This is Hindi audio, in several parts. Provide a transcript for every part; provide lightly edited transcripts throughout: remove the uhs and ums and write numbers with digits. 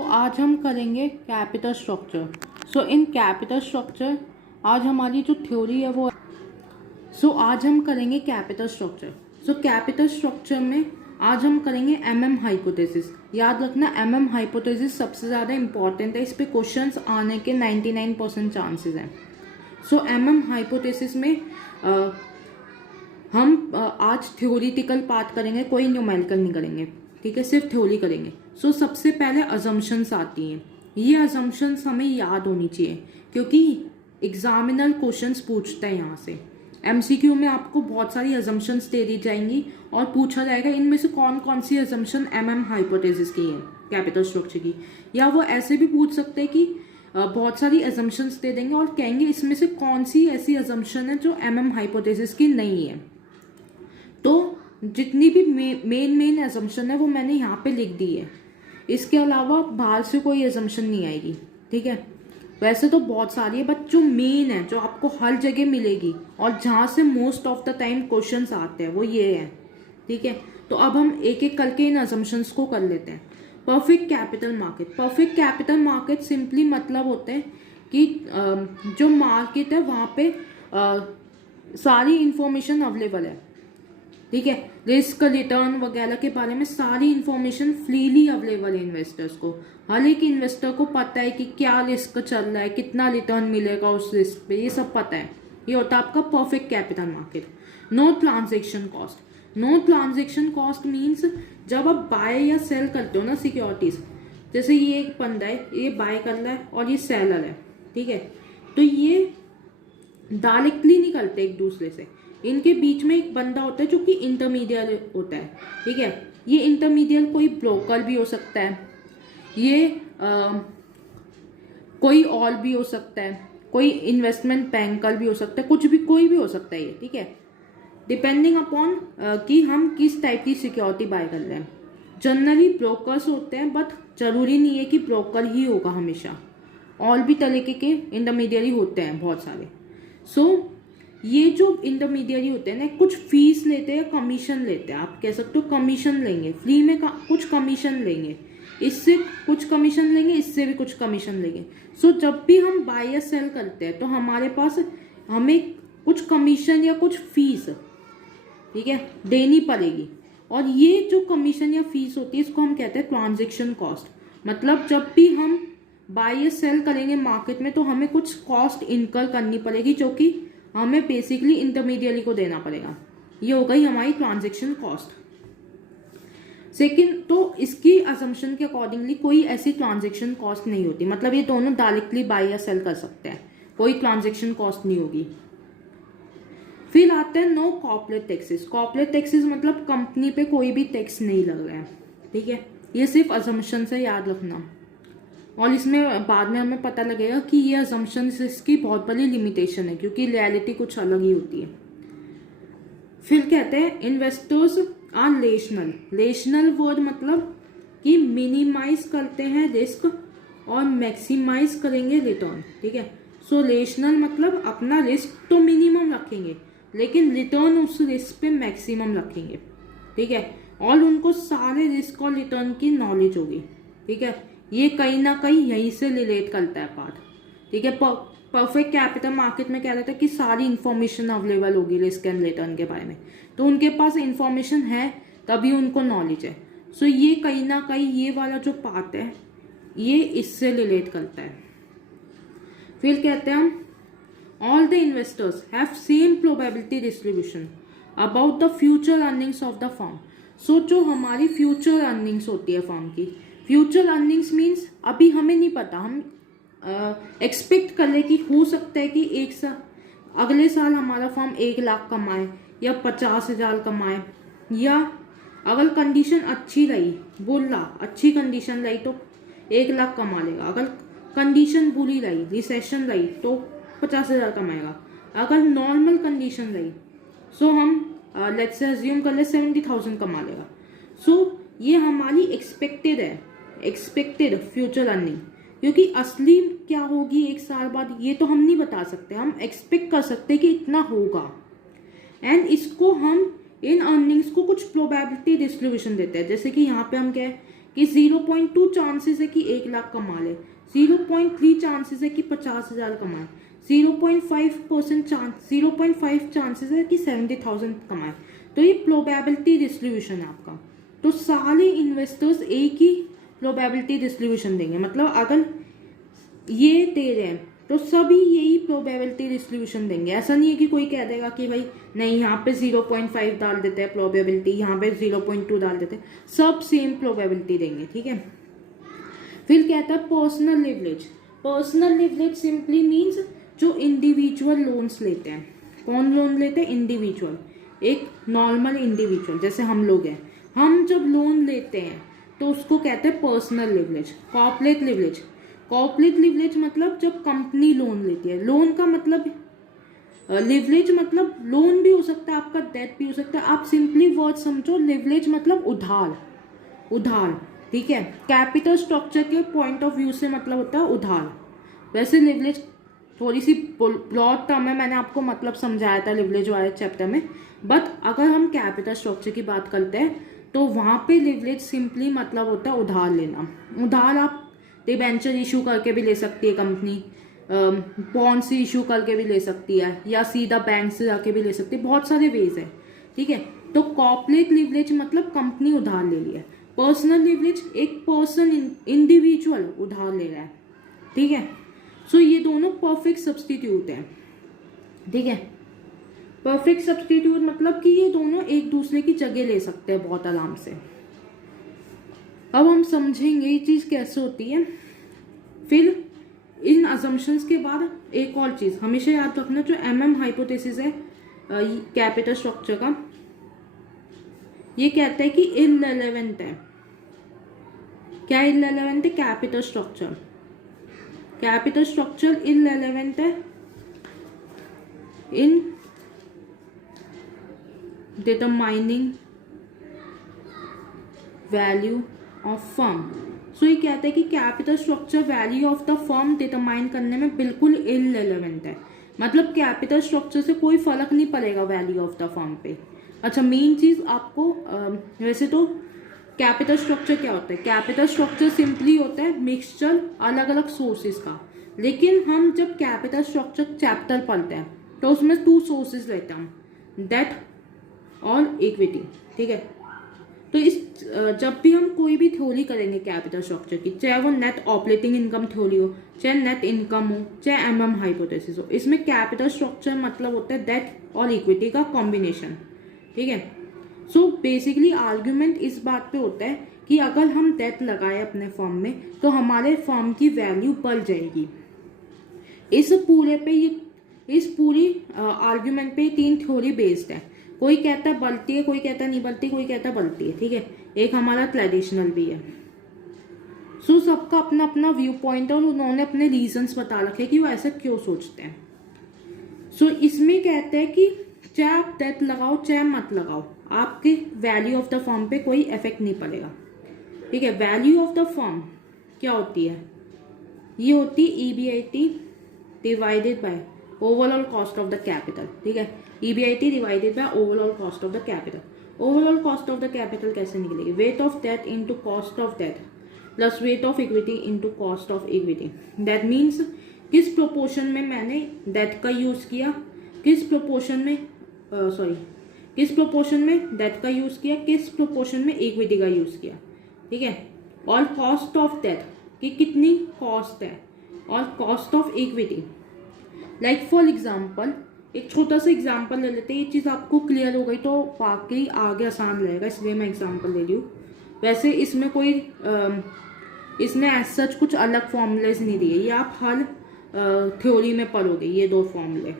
आज हम करेंगे capital structure. In capital structure आज हमारी जो थ्योरी है वो आज हम करेंगे कैपिटल स्ट्रक्चर। कैपिटल स्ट्रक्चर में आज हम करेंगे एमएम हाइपोथेसिस। याद रखना, एमएम हाइपोथेसिस सबसे ज़्यादा इंपॉर्टेंट है, इस पे क्वेश्चंस आने के 99% चांसेस हैं। एमएम हाइपोथेसिस में हम आज थ्योरिटिकल पार्ट करेंगे, कोई न्यूमेरिकल नहीं करेंगे, ठीक है, सिर्फ थ्योरी करेंगे। सबसे पहले अजम्पशंस आती हैं। ये अजम्पशंस हमें याद होनी चाहिए क्योंकि एग्जामिनर क्वेश्चंस पूछता है यहाँ से। एमसीक्यू में आपको बहुत सारी अजम्पशंस दे दी जाएंगी और पूछा जाएगा इनमें से कौन कौन सी अजम्पशन एमएम हाइपोथेसिस की है कैपिटल स्ट्रक्चर की। या वो ऐसे भी पूछ सकते हैं कि बहुत सारी अजम्पशंस दे देंगे और कहेंगे इसमें से कौन सी ऐसी अजम्पशन है जो एमएम हाइपोथेसिस की नहीं है। तो जितनी भी मेन अजम्पशन है वो मैंने यहाँ पे लिख दी है। इसके अलावा बाहर से कोई अजम्पशन नहीं आएगी, ठीक है। वैसे तो बहुत सारी है, बट जो मेन है, जो आपको हर जगह मिलेगी और जहाँ से most of the time questions आते हैं वो ये है, ठीक है। तो अब हम एक एक करके इन अजम्पशंस को कर लेते हैं। Perfect capital market. Perfect capital market simply मतलब होते हैं कि जो मार्केट है वहाँ पे सारी इंफॉर्मेशन अवेलेबल है, ठीक है। रिस्क, रिटर्न वगैरह के बारे में सारी इंफॉर्मेशन फ्रीली अवेलेबल है इन्वेस्टर्स को। हर एक इन्वेस्टर को पता है कि क्या रिस्क चल रहा है, कितना रिटर्न मिलेगा उस रिस्क पे, ये सब पता है। ये होता है आपका perfect capital market. No transaction cost. No transaction cost means जब आप बाय या सेल करते हो ना सिक्योरिटीज, जैसे ये एक बंदा है, ये बाय कर रहा है और ये सेलर है, ठीक है। तो ये डायरेक्टली नहीं करते एक दूसरे से, इनके बीच में एक बंदा होता है जो कि इंटरमीडिएट होता है, ठीक है। ये इंटरमीडिएट कोई ब्रोकर भी हो सकता है, ये कोई और भी हो सकता है, कोई इन्वेस्टमेंट बैंकर भी हो सकता है, कुछ भी, कोई भी हो सकता है ये, ठीक है। डिपेंडिंग अपॉन कि हम किस टाइप की सिक्योरिटी बाय कर रहे हैं। जनरली ब्रोकर्स होते हैं, बट जरूरी नहीं है कि ब्रोकर ही होगा हमेशा, और भी तरीके के इंटरमीडिएट होते हैं बहुत सारे। ये जो इंटरमीडिएट होते हैं ना, कुछ फीस लेते हैं, कमीशन लेते हैं। आप कह सकते हो कमीशन लेंगे, फ्री में कुछ कमीशन लेंगे, इससे कुछ कमीशन लेंगे, इससे भी कुछ कमीशन लेंगे। जब भी हम बाय या सेल करते हैं तो हमारे पास हमें कुछ कमीशन या कुछ फीस, ठीक है, देनी पड़ेगी। और ये जो कमीशन या फीस होती है इसको हम कहते हैं ट्रांजेक्शन कॉस्ट। मतलब जब भी हम बाय या सेल करेंगे मार्केट में तो हमें कुछ कॉस्ट इनकर करनी पड़ेगी जो कि हमें बेसिकली इंटरमीडिएट को देना पड़ेगा। ये हो गई हमारी ट्रांजेक्शन कॉस्ट। सेकंड, तो इसकी असम्पशन के अकॉर्डिंगली कोई ऐसी ट्रांजेक्शन कॉस्ट नहीं होती। मतलब ये दोनों डायरेक्टली बाय या सेल कर सकते हैं, कोई ट्रांजेक्शन कॉस्ट नहीं होगी। फिर आते हैं no corporate taxes. Corporate taxes मतलब कंपनी पे कोई भी टैक्स नहीं लग रहा है, ठीक है। ये सिर्फ असम्पशन से याद रखना, और इसमें बाद में हमें पता लगेगा कि ये असम्पशन इसकी बहुत बड़ी लिमिटेशन है क्योंकि रियलिटी कुछ अलग ही होती है। फिर कहते हैं investors are rational. Rational word मतलब कि मिनिमाइज करते हैं रिस्क और मैक्सिमाइज करेंगे रिटर्न, ठीक है। रेशनल मतलब अपना रिस्क तो मिनिमम रखेंगे लेकिन रिटर्न उस रिस्क पे मैक्सिमम रखेंगे, ठीक है। और उनको सारे रिस्क और रिटर्न की नॉलेज होगी, ठीक है। ये कहीं ना कहीं यहीं से रिलेट करता है पार्ट, ठीक है। परफेक्ट कैपिटल मार्केट में क्या रहता है कि सारी इंफॉर्मेशन अवेलेबल होगी रिस्क एंड रिटर्न के बारे में, तो उनके पास इंफॉर्मेशन है तभी उनको नॉलेज है। ये कहीं ना कहीं ये वाला जो पार्ट है ये इससे रिलेट करता है। फिर कहते हैं हम all the investors have same probability distribution about the future earnings of the firm. जो हमारी फ्यूचर अर्निंग्स होती है फर्म की, फ्यूचर अर्निंग्स मीन्स अभी हमें नहीं पता, हम एक्सपेक्ट कर ले कि हो सकता है कि अगले साल हमारा फर्म 1 लाख कमाए या 50,000 कमाए, या अगर कंडीशन अच्छी रही, बोला अच्छी कंडीशन रही तो 1 लाख कमा लेगा। अगर कंडीशन बुरी रही, रिसेशन रही तो 50,000 कमाएगा। अगर नॉर्मल कंडीशन रही हम लेट्स से अज्यूम कर ले 70,000 कमा लेगा। ये हमारी एक्सपेक्टेड है, एक्सपेक्टेड फ्यूचर अर्निंग, क्योंकि असली क्या होगी 1 साल बाद ये तो हम नहीं बता सकते, हम एक्सपेक्ट कर सकते कि इतना होगा। एंड इसको हम इन अर्निंग्स को कुछ प्रोबेबिलिटी डिस्ट्रीब्यूशन देते हैं। जैसे कि यहाँ पे हम क्या है कि 0.2 चांसेस है कि 1 लाख कमा ले, 0.3 चांसेस है कि 50,000 कमाए, 0.5% चांस 0.5 चांसेस है कि 70,000 कमाए। तो ये प्रोबेबिलिटी डिस्ट्रीब्यूशन है आपका। तो सारे इन्वेस्टर्स एक ही प्रोबेबिलिटी डिस्ट्रीब्यूशन देंगे, मतलब अगर ये दे रहे हैं तो सभी यही प्रोबेबिलिटी डिस्ट्रीब्यूशन देंगे। ऐसा नहीं है कि कोई कह देगा कि भाई नहीं यहाँ पे 0.5 डाल देते हैं प्रोबेबिलिटी, यहाँ पे 0.2 डाल देते हैं, सब सेम प्रोबेबिलिटी देंगे, ठीक है। फिर कहता है personal leverage. Personal leverage simply means जो इंडिविजुअल लोन्स लेते हैं। कौन लोन लेते हैं? इंडिविजुअल, एक नॉर्मल इंडिविजुअल जैसे हम लोग हैं। हम जब लोन लेते हैं तो उसको कहते हैं personal leverage. Corporate leverage, corporate leverage मतलब जब कंपनी लोन लेती है। लोन का मतलब लिवरेज मतलब लोन भी हो सकता है आपका, डेट भी हो सकता है। आप सिंपली वर्ड समझो, लिवरेज मतलब उधार, उधार, ठीक है। कैपिटल स्ट्रक्चर के पॉइंट ऑफ व्यू से मतलब होता है उधार। वैसे लिवरेज थोड़ी सी ब्रॉड टर्म है, मैंने आपको मतलब समझाया था लिवरेज वाले चैप्टर में। बट अगर हम कैपिटल स्ट्रक्चर की बात करते हैं तो वहाँ पे लिवरेज सिंपली मतलब होता है उधार लेना। उधार आप डिबेंचर इशू करके भी ले सकती है कंपनी, बॉन्ड से इशू करके भी ले सकती है, या सीधा बैंक से जाके भी ले सकती है, बहुत सारे वेज है, ठीक है। तो कॉर्पोरेट लिवरेज मतलब कंपनी उधार ले लिया है। पर्सनल लिवरेज एक पर्सन इंडिविजुअल उधार ले रहा है, ठीक है। सो ये दोनों परफेक्ट सब्स्टिट्यूट हैं, ठीक है। परफेक्ट सब्स्टिट्यूट मतलब कि ये दोनों एक दूसरे की जगह ले सकते हैं बहुत आराम से। अब हम समझेंगे ये चीज़ कैसे होती है। फिर इन असम्पशंस के बाद एक और चीज़ हमेशा याद रखना, जो MM हाइपोथेसिस है कैपिटल स्ट्रक्चर का, ये कहता है कि इररिलेवेंट है। क्या इररिलेवेंट है? Capital structure. Capital structure irrelevant है in determining value of firm. So ये कहता है कि capital structure value of the firm determine करने में बिल्कुल इररिलेवेंट है। मतलब कैपिटल स्ट्रक्चर से कोई फर्क नहीं पड़ेगा वैल्यू ऑफ द फर्म पे। अच्छा, मेन चीज आपको वैसे तो कैपिटल स्ट्रक्चर क्या होता है? कैपिटल स्ट्रक्चर सिंपली होता है मिक्सचर अलग अलग सोर्सेज का। लेकिन हम जब कैपिटल स्ट्रक्चर चैप्टर पढ़ते हैं तो उसमें 2 सोर्सेज लेते हैं, डेट और इक्विटी, ठीक है। तो इस जब भी हम कोई भी थ्योरी करेंगे कैपिटल स्ट्रक्चर की, चाहे वो नेट ऑपरेटिंग इनकम थ्योरी हो, चाहे नेट इनकम हो, चाहे MM हाइपोथेसिस हो, इसमें कैपिटल स्ट्रक्चर मतलब होता है डेट और इक्विटी का कॉम्बिनेशन, ठीक है। सो बेसिकली आर्ग्यूमेंट इस बात पे होता है कि अगर हम डेट लगाए अपने फर्म में तो हमारे फर्म की वैल्यू बढ़ जाएगी। इस पूरी आर्ग्यूमेंट पे 3 थ्योरी बेस्ड है। कोई कहता है बढ़ती है, कोई कहता है नहीं बढ़ती, कोई कहता है बढ़ती है, ठीक है। एक हमारा ट्रेडिशनल भी है। सो सबका अपना अपना व्यू पॉइंट है और उन्होंने अपने रीजंस बता रखे कि वो ऐसा क्यों सोचते हैं। सो इसमें कहते हैं कि चाहे आप डेट लगाओ चाहे मत लगाओ, आपके वैल्यू ऑफ द फर्म पे कोई इफेक्ट नहीं पड़ेगा, ठीक है। वैल्यू ऑफ द फर्म क्या होती है? ये होती है EBIT divided by overall cost of the capital, ठीक है। EBIT divided by overall cost of the capital. Overall cost of the capital कैसे निकलेगी? Weight of debt into cost of debt plus weight of equity into cost of equity. That means किस प्रोपोर्शन में मैंने डेट का यूज किया, किस प्रोपोर्शन में डेट का यूज किया, किस प्रोपोर्शन में इक्विटी का यूज किया, ठीक है। और कॉस्ट ऑफ डेट कि कितनी कॉस्ट है, और cost of equity. Like for example, एक छोटा सा एग्जाम्पल ले लेते हैं। ये चीज़ आपको क्लियर हो गई तो बाकी आगे आसान रहेगा, इसलिए मैं एग्जाम्पल ले रही हूँ। वैसे इसमें कोई इसमें एज सच कुछ अलग फॉर्मूलेस नहीं दिए, ये आप हर थ्योरी में पढ़ोगे ये 2 फॉर्मूले,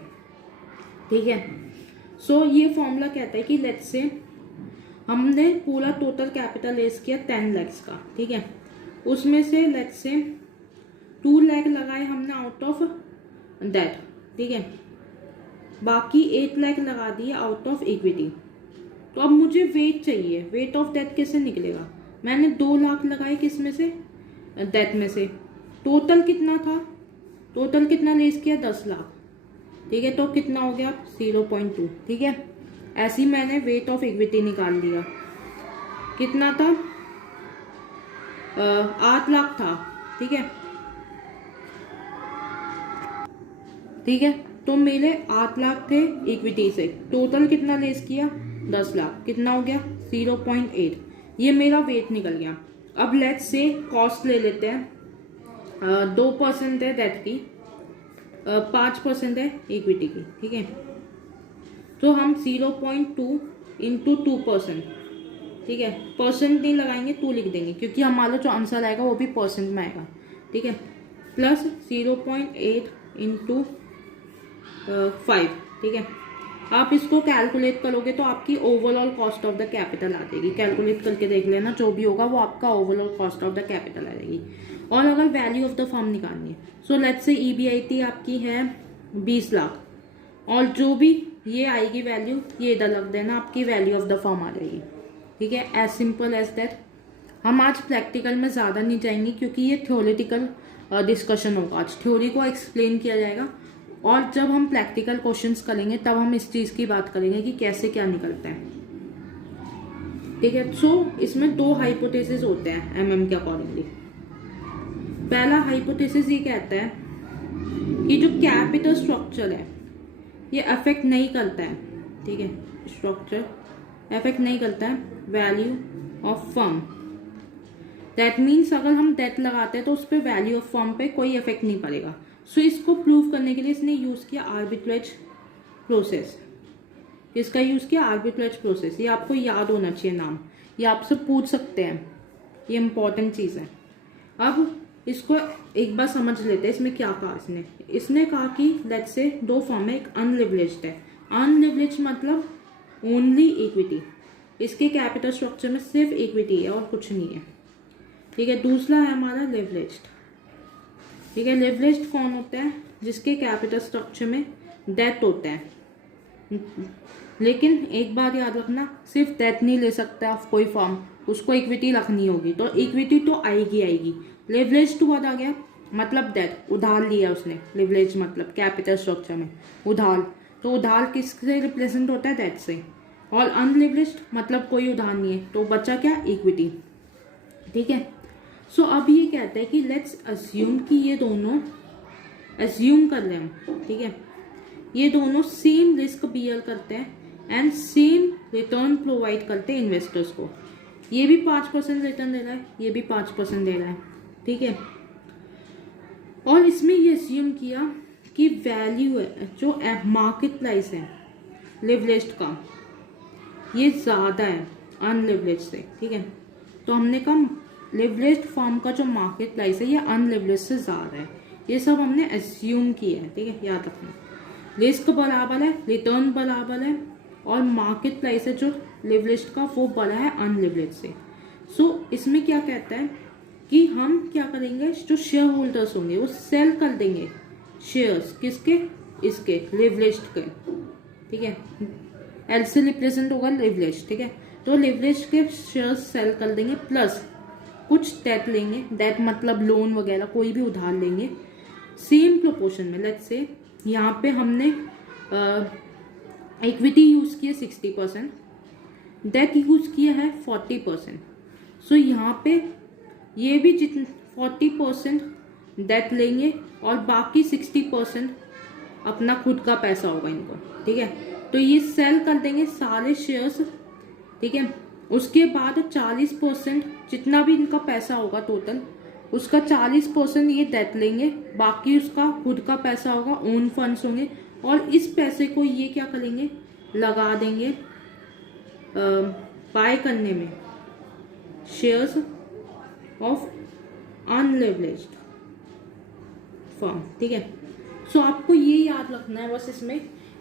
ठीक है। सो ये फॉर्मूला कहता है कि लेट्स से हमने पूरा टोटल कैपिटल रेज किया 10 लाख का, ठीक है। उसमें से लेट्स से 2 लाख लगाए हमने आउट ऑफ डेट, ठीक है। बाकी 8 लाख लगा दिए आउट ऑफ इक्विटी। तो अब मुझे वेट चाहिए, वेट ऑफ डेट कैसे निकलेगा? मैंने 2 लाख लगाए किस में से? डेट में से। टोटल कितना था? टोटल कितना रेज किया? 10 लाख, ठीक है। तो कितना हो गया? 0.2, ठीक है। ऐसे ही मैंने वेट ऑफ इक्विटी निकाल लिया, कितना था? 8 लाख था, ठीक है, ठीक है। तो मेरे 8 लाख थे इक्विटी से, टोटल कितना लेस किया 10 लाख, कितना हो गया 0.8, ये मेरा वेट निकल गया। अब लेट्स से कॉस्ट ले लेते हैं, 2% है डेट की, 5% है इक्विटी की, ठीक है। तो हम 0.2 इंटू 2%, ठीक है, परसेंट नहीं लगाएंगे 2 लिख देंगे क्योंकि हमारा जो आंसर आएगा वो भी परसेंट में आएगा, ठीक है, प्लस 0.8 इंटू 5, ठीक है। आप इसको कैलकुलेट करोगे तो आपकी overall cost of the capital आ जाएगी, कैलकुलेट करके देख लेना, जो भी होगा वो आपका overall cost of the capital आ जाएगी। और अगर वैल्यू ऑफ द फर्म निकालनी है, सो लेट्स से EBIT आपकी है 20 लाख, और जो भी ये आएगी वैल्यू, ये इधर लग देना, आपकी वैल्यू ऑफ द फर्म आ जाएगी, ठीक है, एज सिंपल एज दैट। हम आज प्रैक्टिकल में ज़्यादा नहीं जाएंगे क्योंकि ये थ्योरेटिकल डिस्कशन होगा, आज थ्योरी को एक्सप्लेन किया जाएगा, और जब हम प्रैक्टिकल क्वेश्चंस करेंगे तब हम इस चीज़ की बात करेंगे कि कैसे क्या निकलता है, ठीक है। सो इसमें 2 हाइपोथेसिस होते हैं MM के अकॉर्डिंगली। पहला हाइपोथेसिस ये कहता है कि जो कैपिटल स्ट्रक्चर है ये अफेक्ट नहीं करता है, ठीक है, स्ट्रक्चर अफेक्ट नहीं करता है value of firm. That means अगर हम डेट लगाते हैं तो उस पर वैल्यू ऑफ फर्म पे कोई इफेक्ट नहीं पड़ेगा। सो इसको प्रूव करने के लिए इसने यूज किया आर्बिट्रेज प्रोसेस। इसका यूज किया आर्बिट्रेज प्रोसेस, ये आपको याद होना चाहिए नाम, ये आपसे पूछ सकते हैं, ये इंपॉर्टेंट चीज है। अब इसको एक बार समझ लेते हैं, इसमें क्या कहा इसने कहा कि लेट्स से 2 फर्म है, एक अनलिवरेज्ड है, अनलिवरेज्ड मतलब ओनली इक्विटी, इसके कैपिटल स्ट्रक्चर में सिर्फ इक्विटी है और कुछ नहीं है, ठीक है। दूसरा है हमारा लिवरेज्ड, ठीक है। लिवरेज्ड कौन होता है? जिसके कैपिटल स्ट्रक्चर में डेट होता है, लेकिन एक बात याद रखना, सिर्फ डेट नहीं ले सकता कोई फर्म, उसको इक्विटी रखनी होगी, तो इक्विटी तो आएगी। लिवरेज टू आ गया मतलब डेट, उधार लिया उसने, लिवरेज मतलब कैपिटल स्ट्रक्चर में उधार, तो उधार किससे रिप्रेजेंट होता है? डेट से। और अनलिवरेज्ड मतलब कोई उधार नहीं है, तो बचा क्या? इक्विटी, ठीक है। सो अब ये कहते हैं कि लेट्स अज्यूम कि ये दोनों, अज्यूम कर रहे हम, ठीक है, ये दोनों सेम रिस्क बियर करते हैं एंड सेम रिटर्न प्रोवाइड करते हैं इन्वेस्टर्स को। ये भी 5% रिटर्न दे रहा है, ये भी 5% दे रहा है, ठीक है। और इसमें ये अज्यूम किया कि वैल्यू है जो मार्केट प्राइस है लिवरेज्ड का, ये ज़्यादा है अनलिवरेज से, ठीक है। तो हमने कहा लिवरेज्ड फर्म का जो मार्केट प्राइस है ये अनलिवरेज से ज़्यादा है, ये सब हमने अज्यूम किया है, ठीक है, याद रखना। रिस्क बराबर है, रिटर्न बराबर है, और मार्केट प्राइस है जो लिवरेज्ड का वो बड़ा है अनलिवरेज से। सो इसमें क्या कहता है कि हम क्या करेंगे, जो शेयर होल्डर्स होंगे वो सेल कर देंगे शेयर्स, किसके? इसके लिवरेज्ड के, ठीक है। एल से रिप्रेजेंट होगा लिवरेज, ठीक है। तो लिवरेज के शेयर्स सेल कर देंगे, प्लस कुछ डेट लेंगे, डेट मतलब लोन वगैरह कोई भी उधार लेंगे सेम प्रोपोर्शन में। लेट्स से यहाँ पे हमने इक्विटी यूज किया 60%, डेट यूज किया है 40%। सो यहाँ पे ये भी 40% डेट लेंगे और बाकी 60% अपना खुद का पैसा होगा इनको, ठीक है। तो ये सेल कर देंगे सारे शेयर्स, ठीक है। उसके बाद 40% जितना भी इनका पैसा होगा टोटल, उसका 40% ये डेट लेंगे, बाकी उसका खुद का पैसा होगा, ओन फंड्स होंगे, और इस पैसे को ये क्या करेंगे, लगा देंगे बाय करने में शेयर्स ऑफ अनलिवरेज्ड फर्म, ठीक है। सो आपको ये याद रखना है बस इसमें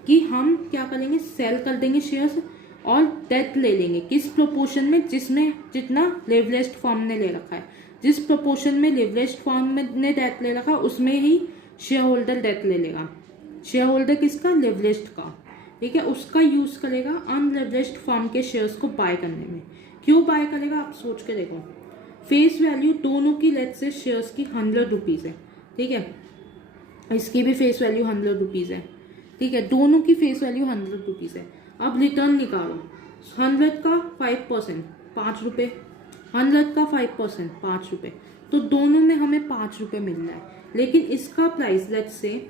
कि हम क्या करेंगे, सेल कर देंगे शेयर्स और डेट ले लेंगे, किस प्रोपोर्शन में? जिसमें जितना लिवरेज्ड फर्म ने ले रखा है, जिस प्रोपोर्शन में लिवरेज्ड फर्म ने डेट ले रखा है उसमें ही शेयर होल्डर डेट ले लेगा। शेयर होल्डर किसका? लिवरेज्ड का, ठीक है। उसका यूज करेगा अनलिवरेज्ड फर्म के शेयर्स को बाय करने में। क्यों बाय करेगा आप सोच के देखो। फेस वैल्यू दोनों की लेट्स से शेयर्स की 100 रुपीज है, ठीक है, इसकी भी फेस वैल्यू 100 रुपीज है, ठीक है, दोनों की फेस वैल्यू 100 रुपीज है। अब रिटर्न निकालो, 100 का 5% 5 रुपये, 100 का 5% 5 रुपये, तो दोनों में हमें 5 रुपये मिल रहा है। लेकिन इसका प्राइस लेट्स से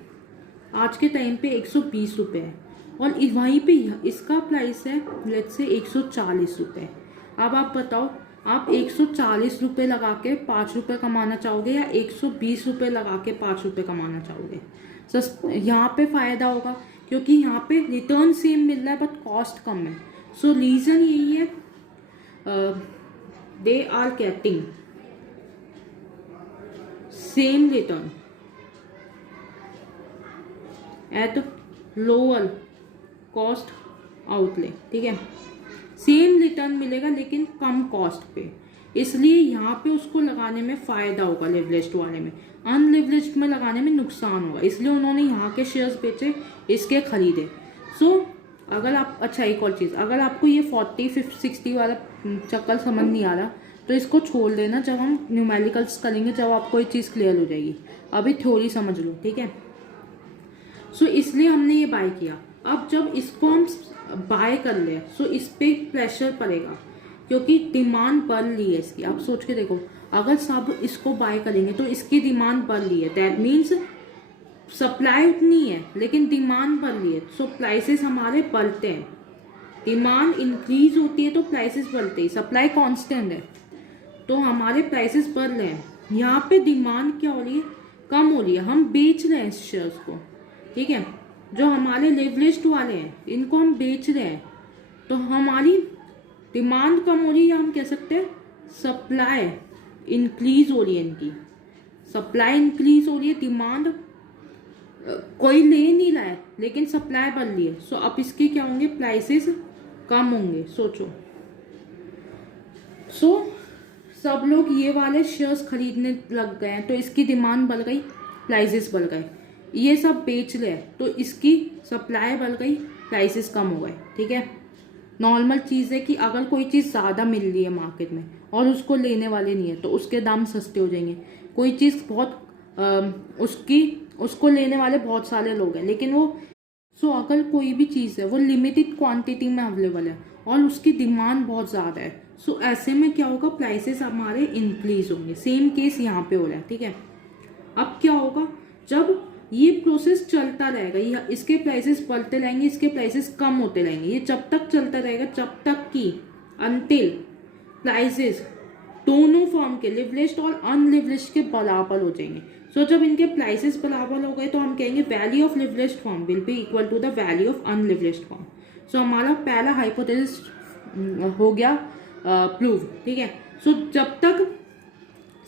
आज के टाइम पे 120 रुपये है और वहीं पे इसका प्राइस है लेट्स से 140 रुपये। अब आप बताओ, आप 140 रुपये लगा के 5 रुपये कमाना चाहोगे या 120 रुपये लगा के 5 रुपये कमाना चाहोगे? यहाँ पे फायदा होगा क्योंकि यहाँ पे रिटर्न सेम मिल रहा है बट कॉस्ट कम है। सो रीजन यही है, they are getting same return at lower cost outlay. ठीक है, सेम रिटर्न मिलेगा लेकिन कम कॉस्ट पे, इसलिए यहाँ पे उसको लगाने में फायदा होगा लिवरेज्ड वाले में। अनलिवरेज्ड में लगाने में नुकसान होगा, इसलिए उन्होंने यहाँ के शेयर्स बेचे, इसके खरीदे। सो अगर आप, अच्छा एक और चीज़, अगर आपको ये 40-50-60 वाला चक्कर समझ नहीं आ रहा तो इसको छोड़ देना, जब हम न्यूमेरिकल्स करेंगे जब आपको ये चीज़ क्लियर हो जाएगी। अभी थ्योरी समझ लो, ठीक है। सो इसलिए हमने ये बाय किया। अब जब इसको हम बाय कर ले सो इस पे प्रेशर पड़ेगा क्योंकि डिमांड बढ़ रही है इसकी। आप सोच के देखो, अगर सब इसको बाय करेंगे तो इसकी डिमांड बढ़ रही है, दैट मीन्स सप्लाई उतनी है लेकिन डिमांड बढ़ रही है, सो प्राइसेस हमारे बढ़ते हैं। डिमांड इंक्रीज होती है तो प्राइसेस बढ़ते हैं, सप्लाई कांस्टेंट है तो हमारे प्राइसेस बढ़ रहे हैं। यहाँ पे डिमांड क्या हो रही है, कम हो रही है, हम बेच रहे हैं इस शेयर्स को, ठीक है। जो हमारे लेवरेज्ड वाले हैं इनको हम बेच रहे हैं तो हमारी डिमांड कम हो रही है, या हम कह सकते हैं सप्लाई इंक्रीज हो रही है। इनकी सप्लाई इंक्रीज हो रही है, डिमांड कोई ले नहीं रहा है लेकिन सप्लाई बढ़ रही है। सो अब इसके क्या होंगे, प्राइसेस कम होंगे, सोचो। सो सब लोग ये वाले शेयर्स खरीदने लग गए हैं तो इसकी डिमांड बढ़ गई, प्राइसेस बढ़ गए। ये सब बेच रहे हैं तो इसकी सप्लाई बढ़ गई, प्राइसेस कम हो गए, ठीक है। नॉर्मल चीज़ है कि अगर कोई चीज़ ज़्यादा मिल रही है मार्केट में और उसको लेने वाले नहीं है तो उसके दाम सस्ते हो जाएंगे। कोई चीज़ बहुत उसको लेने वाले बहुत सारे लोग हैं लेकिन वो, सो अगर कोई भी चीज़ है वो लिमिटेड क्वांटिटी में अवेलेबल है और उसकी डिमांड बहुत ज़्यादा है, सो ऐसे में क्या होगा, प्राइसेस हमारे इंक्रीज होंगे। सेम केस यहाँ पे हो रहा है, ठीक है। अब क्या होगा, जब ये प्रोसेस चलता रहेगा, इसके प्राइसेस बढ़ते रहेंगे, इसके प्राइसेस कम होते रहेंगे, ये जब तक चलता रहेगा जब तक कि अनटिल प्राइसेस दोनों फॉर्म के, लिवरेज्ड और अनलिवरेज्ड के बराबर हो जाएंगे। सो जब इनके प्राइसेस बराबर हो गए तो हम कहेंगे value of leveraged form will be equal to the value of unleveraged form. So हमारा पहला हाइपोथेसिस हो गया प्रूव, ठीक है। सो जब तक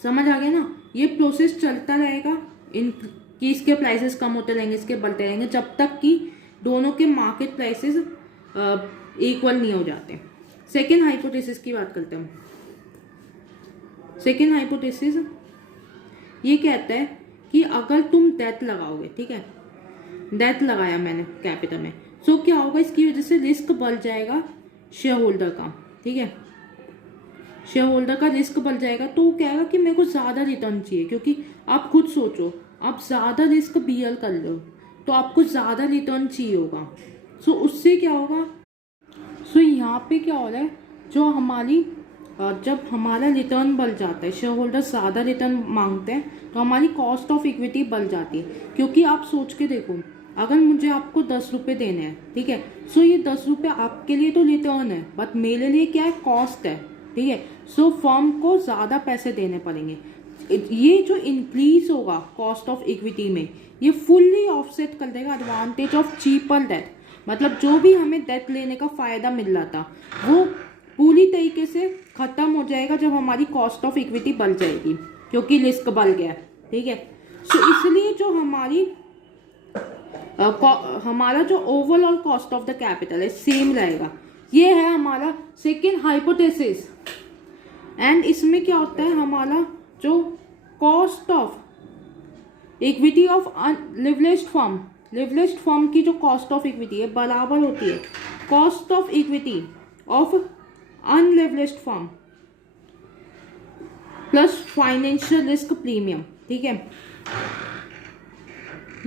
समझ आ गया ना, ये प्रोसेस चलता रहेगा कि इसके प्राइसेस कम होते रहेंगे, इसके बढ़ते रहेंगे, जब तक कि दोनों के मार्केट प्राइसेस इक्वल नहीं हो जाते। सेकेंड हाइपोथेसिस की बात करते हैं। सेकेंड हाइपोथेसिस ये कहता है कि अगर तुम डेट लगाओगे, ठीक है, डेट लगाया मैंने कैपिटल में, सो क्या होगा, इसकी वजह से रिस्क बढ़ जाएगा शेयर होल्डर का, ठीक है। शेयर होल्डर का रिस्क बढ़ जाएगा तो वो कहेगा कि मेरे को ज़्यादा रिटर्न चाहिए, क्योंकि आप खुद सोचो, आप ज़्यादा रिस्क बियर कर लो तो आपको ज़्यादा रिटर्न चाहिए होगा। सो उससे क्या होगा, सो यहाँ पे क्या हो रहा है, जो हमारी जब हमारा रिटर्न बढ़ जाता है, शेयर होल्डर ज़्यादा रिटर्न मांगते हैं तो हमारी कॉस्ट ऑफ इक्विटी बढ़ जाती है। क्योंकि आप सोच के देखो, अगर मुझे आपको 10 रुपये देने हैं, ठीक है, सो ये 10 रुपये आपके लिए तो रिटर्न है बट मेरे लिए क्या है, कॉस्ट है, ठीक है। सो फर्म को ज़्यादा पैसे देने पड़ेंगे। ये जो इंक्रीज होगा कॉस्ट ऑफ इक्विटी में, ये फुल्ली ऑफसेट कर देगा एडवांटेज ऑफ चीपर डेट। मतलब जो भी हमें डेट लेने का फ़ायदा मिल रहा था वो पूरी तरीके से ख़त्म हो जाएगा जब हमारी कॉस्ट ऑफ इक्विटी बढ़ जाएगी, क्योंकि रिस्क बढ़ गया, ठीक है। सो इसलिए जो हमारा जो overall cost of the capital है सेम रहेगा। ये है हमारा सेकेंड हाइपोथेसिस। एंड इसमें क्या होता है, हमारा जो cost of equity of leveraged firm की जो कॉस्ट ऑफ इक्विटी है बराबर होती है cost of equity of unleveraged firm plus financial risk premium, ठीक है।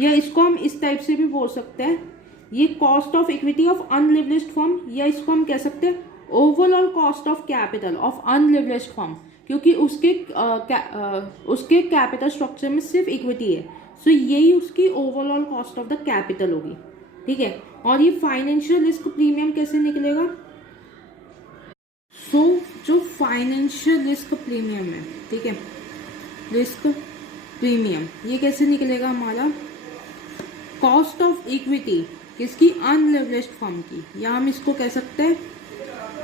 या इसको हम इस टाइप से भी बोल सकते हैं, ये cost of equity of unleveraged firm, या इसको हम कह सकते हैं overall cost of capital of unleveraged firm, क्योंकि उसके कैपिटल स्ट्रक्चर में सिर्फ इक्विटी है, सो यही उसकी overall cost of the capital होगी, ठीक है। और ये फाइनेंशियल रिस्क प्रीमियम कैसे निकलेगा? सो जो फाइनेंशियल रिस्क प्रीमियम है, ठीक है, रिस्क प्रीमियम ये कैसे निकलेगा हमारा? कॉस्ट ऑफ इक्विटी किसकी? अनलिवरेज्ड फर्म की, या हम इसको कह सकते हैं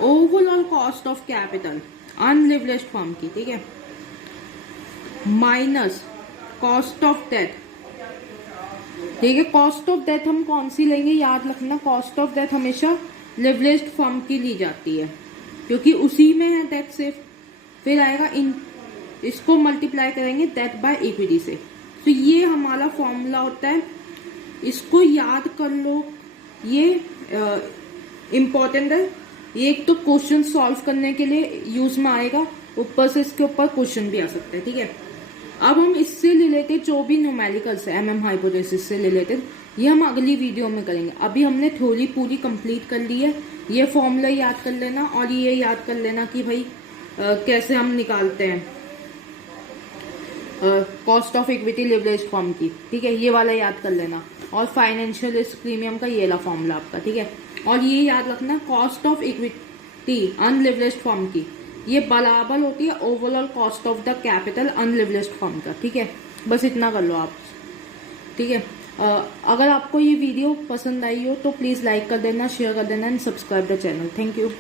overall cost of capital unleveraged firm की, ठीक है, माइनस कॉस्ट ऑफ डेट, ठीक है। कॉस्ट ऑफ डेट हम कौन सी लेंगे? याद रखना, कॉस्ट ऑफ डेट हमेशा लिवरेज्ड फर्म की ली जाती है, क्योंकि उसी में है डेट सिर्फ। फिर आएगा इसको मल्टीप्लाई करेंगे डेट बाय इक्विटी से, तो ये हमारा फॉर्मूला होता है, इसको याद कर लो, ये इम्पोर्टेंट है। ये एक तो क्वेश्चन सॉल्व करने के लिए यूज में आएगा, ऊपर से इसके ऊपर क्वेश्चन भी आ सकता है, ठीक है। अब हम इससे रिलेटेड जो भी न्यूमेरिकल्स है एमएम हाइपोथेसिस से रिलेटेड, ये हम अगली वीडियो में करेंगे। अभी हमने थ्योरी पूरी कंप्लीट कर ली है, ये फॉर्मूला याद कर लेना और ये याद कर लेना कि भाई कैसे हम निकालते हैं cost of equity leveraged firm की, ठीक है, ये वाला याद कर लेना। और फाइनेंशियल रिस्क प्रीमियम का ये वाला फॉर्मूला आपका, ठीक है। और ये याद रखना, cost of equity unleveraged firm की ये बराबर होती है overall cost of the capital unleveraged firm का, ठीक है। बस इतना कर लो आप, ठीक है। अगर आपको ये वीडियो पसंद आई हो तो प्लीज़ लाइक कर देना, शेयर कर देना and subscribe the channel. Thank you.